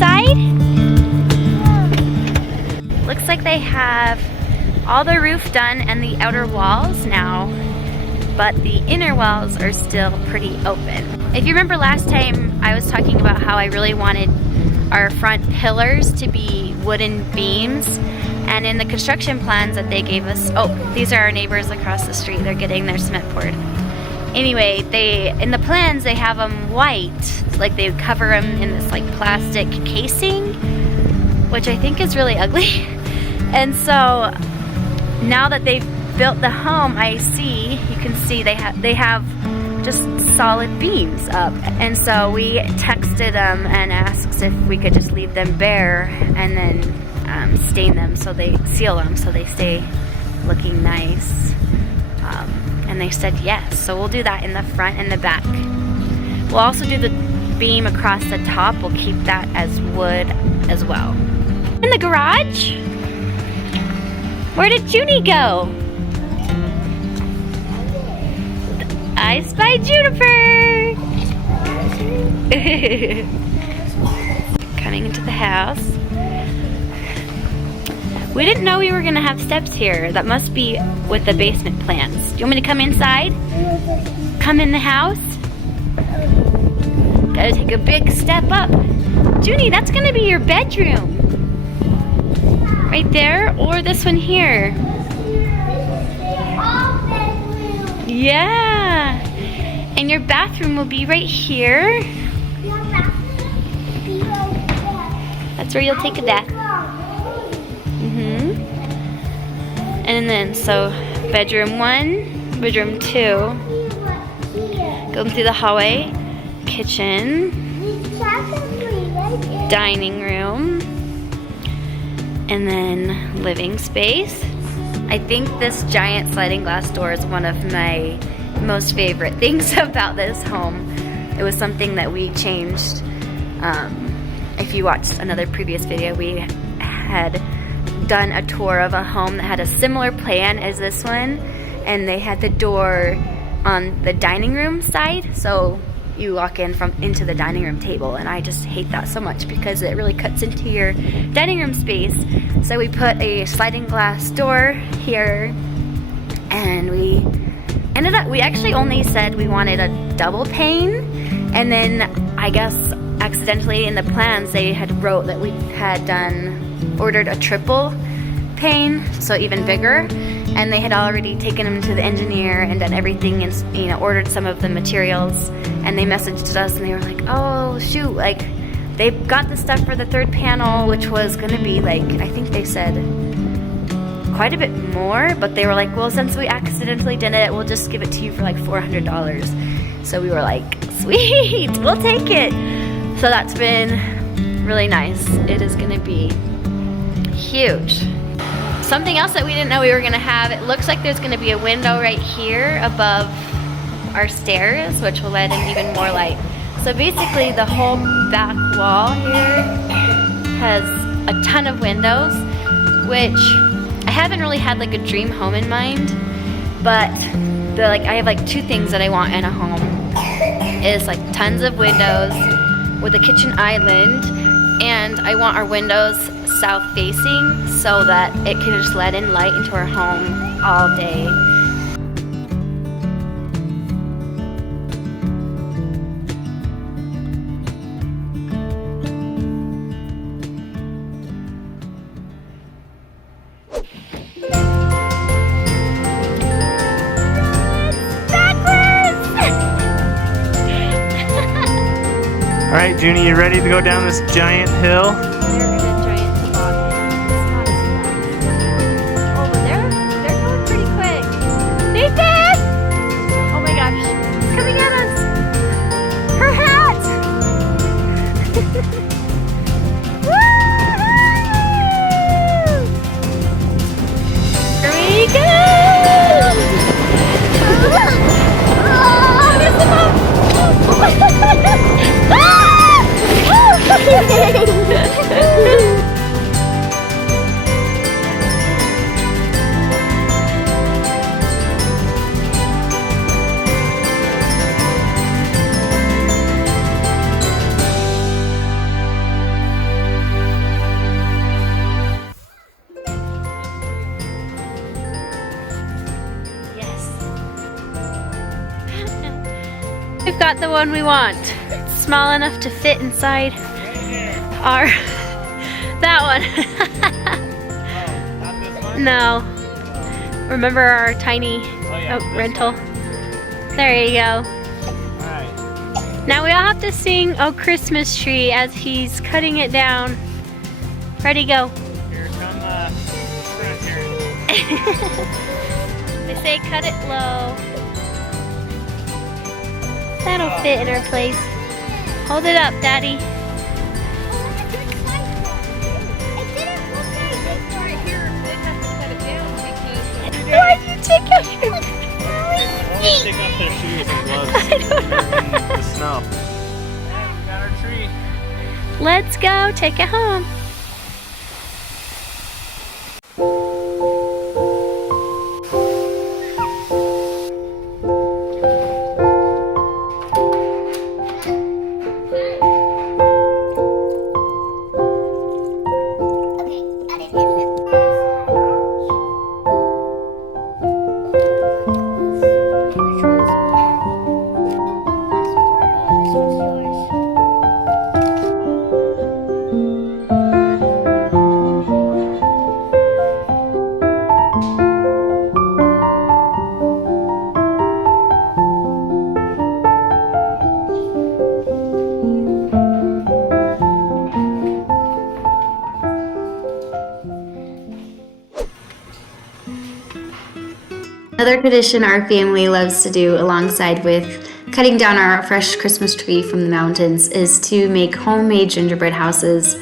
inside? Looks like they have all the roof done and the outer walls now, but the inner walls are still pretty open. If you remember last time, I was talking about how I really wanted our front pillars to be wooden beams, and in the construction plans that they gave us, oh, these are our neighbors across the street, they're getting their cement poured. Anyway, in the plans they have them white, like they cover them in this like plastic casing, which I think is really ugly. And so now that they've built the home, you can see they have just solid beams up. And so we texted them and asked if we could just leave them bare and then stain them, so they seal them so they stay looking nice. And they said yes, so we'll do that in the front and the back. We'll also do the beam across the top. We'll keep that as wood as well. In the garage? Where did Junie go? I spy Juniper! Coming into the house. We didn't know we were gonna have steps here. That must be with the basement plans. Do you want me to come inside? Come in the house? Gotta take a big step up. Junie, that's gonna be your bedroom. Right there, or this one here. Yeah. And your bathroom will be right here. That's where you'll take a bath. And then, so bedroom 1, bedroom 2, going through the hallway, kitchen, dining room, and then living space. I think this giant sliding glass door is one of my most favorite things about this home. It was something that we changed. If you watched another previous video, we had done a tour of a home that had a similar plan as this one, and they had the door on the dining room side, so you walk into the dining room table, and I just hate that so much because it really cuts into your dining room space. So we put a sliding glass door here, and we actually only said we wanted a double pane, and then I guess accidentally in the plans they had wrote that we had ordered a triple pane, so even bigger, and they had already taken them to the engineer and done everything and ordered some of the materials, and they messaged us and they were like, oh shoot, like they got the stuff for the third panel, which was gonna be like, I think they said quite a bit more, but they were like, well, since we accidentally did it, we'll just give it to you for like $400. So we were like, sweet, we'll take it. So that's been really nice. It is gonna be huge. Something else that we didn't know we were gonna have, it looks like there's gonna be a window right here above our stairs, which will let in even more light. So basically the whole back wall here has a ton of windows, which I haven't really had like a dream home in mind, but I have like two things that I want in a home. Is like tons of windows with a kitchen island, and I want our windows south facing so that it can just let in light into our home all day. All right, Junie, you ready to go down this giant hill? We've got the one we want. It's small enough to fit inside our, that one. No. Remember our tiny rental? There you go. Now we all have to sing "Oh Christmas Tree" as he's cutting it down. Ready, go. Here come friends here. They say cut it low. That'll fit in our place. Hold it up, Daddy. Why'd you take out your Take off their shoes and gloves in the snow. Hey, we got our tree. Let's go, take it home. Another tradition our family loves to do alongside with cutting down our fresh Christmas tree from the mountains is to make homemade gingerbread houses.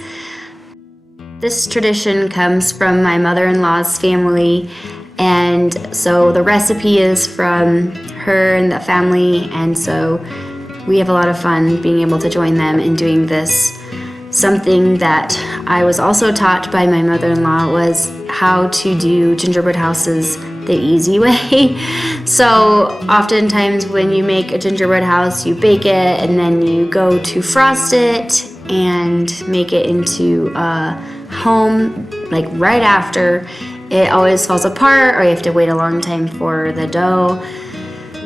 This tradition comes from my mother-in-law's family, and so the recipe is from her and the family, and so we have a lot of fun being able to join them in doing this. Something that I was also taught by my mother-in-law was how to do gingerbread houses the easy way. So oftentimes when you make a gingerbread house, you bake it and then you go to frost it and make it into a home like right after. It always falls apart, or you have to wait a long time for the dough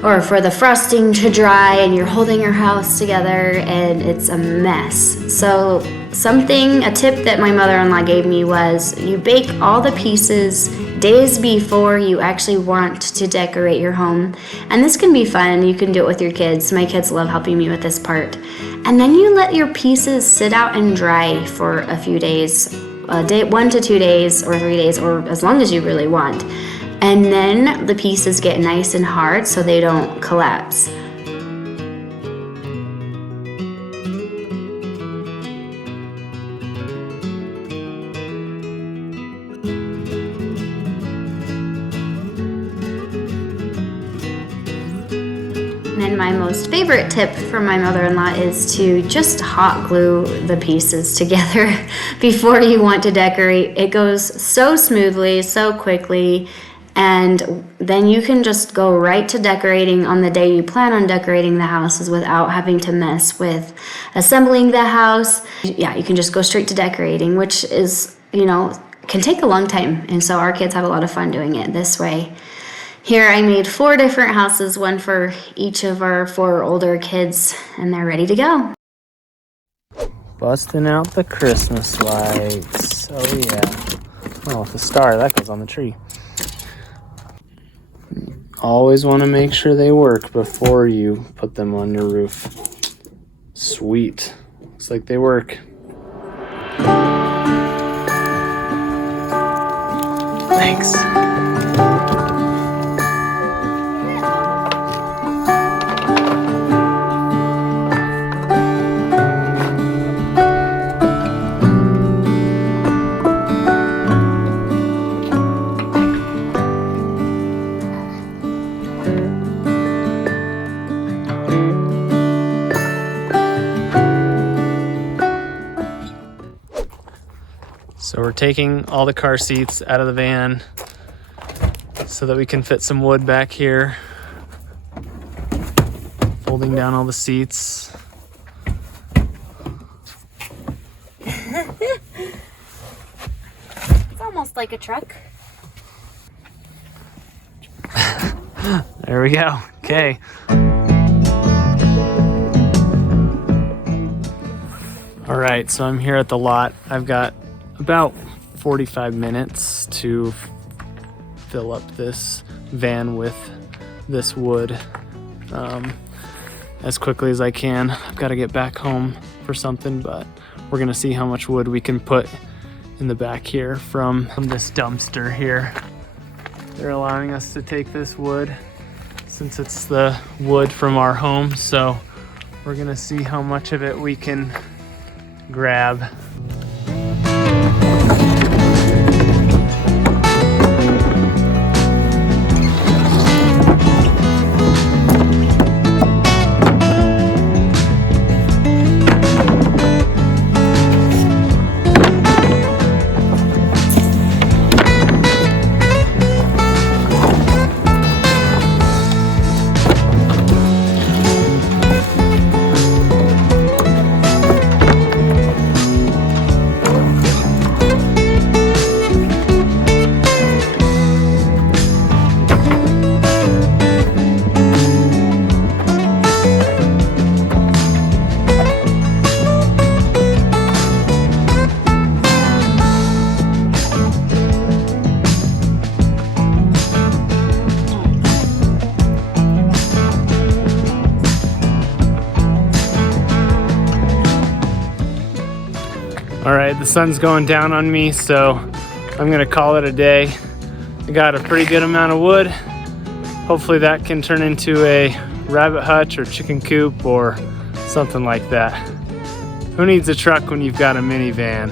or for the frosting to dry, and you're holding your house together and it's a mess. So a tip that my mother-in-law gave me was you bake all the pieces days before you actually want to decorate your home. And this can be fun. You can do it with your kids. My kids love helping me with this part. And then you let your pieces sit out and dry for a few days, 1 to 2 days or 3 days, or as long as you really want. And then the pieces get nice and hard so they don't collapse. And my most favorite tip from my mother-in-law is to just hot glue the pieces together before you want to decorate. It goes so smoothly, so quickly, and then you can just go right to decorating on the day you plan on decorating the houses without having to mess with assembling the house. Yeah, you can just go straight to decorating, which is, can take a long time, and so our kids have a lot of fun doing it this way. Here I made 4 different houses, one for each of our 4 older kids, and they're ready to go. Busting out the Christmas lights. Oh yeah. Oh, the star, that goes on the tree. Always want to make sure they work before you put them on your roof. Sweet. Looks like they work. Thanks. So we're taking all the car seats out of the van so that we can fit some wood back here. Folding down all the seats. It's almost like a truck. There we go. Okay. All right, so I'm here at the lot. I've got about 45 minutes to fill up this van with this wood as quickly as I can. I've got to get back home for something, but we're gonna see how much wood we can put in the back here from this dumpster here. They're allowing us to take this wood since it's the wood from our home, so we're gonna see how much of it we can grab. All right, the sun's going down on me, so I'm gonna call it a day. I got a pretty good amount of wood. Hopefully that can turn into a rabbit hutch or chicken coop or something like that. Who needs a truck when you've got a minivan?